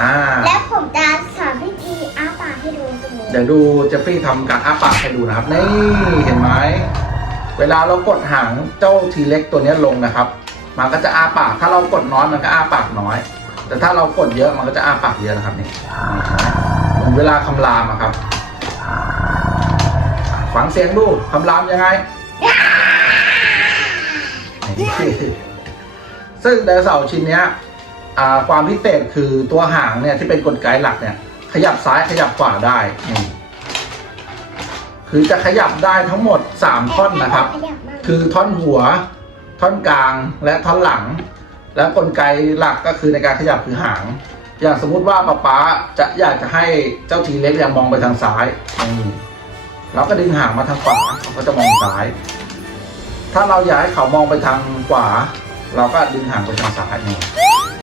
อ่าแล้วผมจะสอนวิธีอ้าปากให้ดูตรงนี้เดี๋ยวดูเจฟฟี่ทำการอ้าปากให้ดูนะครับ นี่เห็นไหมเวลาเรากดหางเจ้าทีเล็กตัวเนี้ยลงนะครับ มันก็จะอ้าปาก ถ้าเรากดน้อยมันก็อ้าปากน้อย แต่ถ้าเรากดเยอะมันก็จะอ้าปากเยอะนะครับนี่นี่เห็นไหมเหมือนเวลาคำรามอะครับฟังเสียงดูคำรามยังไง ซึ่งไดโนเสาร์ชิ้นเนี้ยอ่า ความพิเศษคือตัวหางเนี่ยที่เป็นกลไกหลักเนี่ย ขยับซ้ายขยับขวาได้นี่คือจะขยับได้ทั้งหมด 3 ท่อนนะครับ คือท่อนหัว ท่อนกลางและท่อนหลัง แล้วกลไกหลักก็คือในการขยับคือหาง อย่างสมมุติว่าป๊าป๊าจะอยากจะให้เจ้าทีเล็กเนี่ยมองไปทางซ้ายเราก็ดึงหางมาทางขวาเขาก็จะมองซ้าย ถ้าเราอยากให้เขามองไปทางขวา เราก็ดึงหางไปทางซ้ายนี่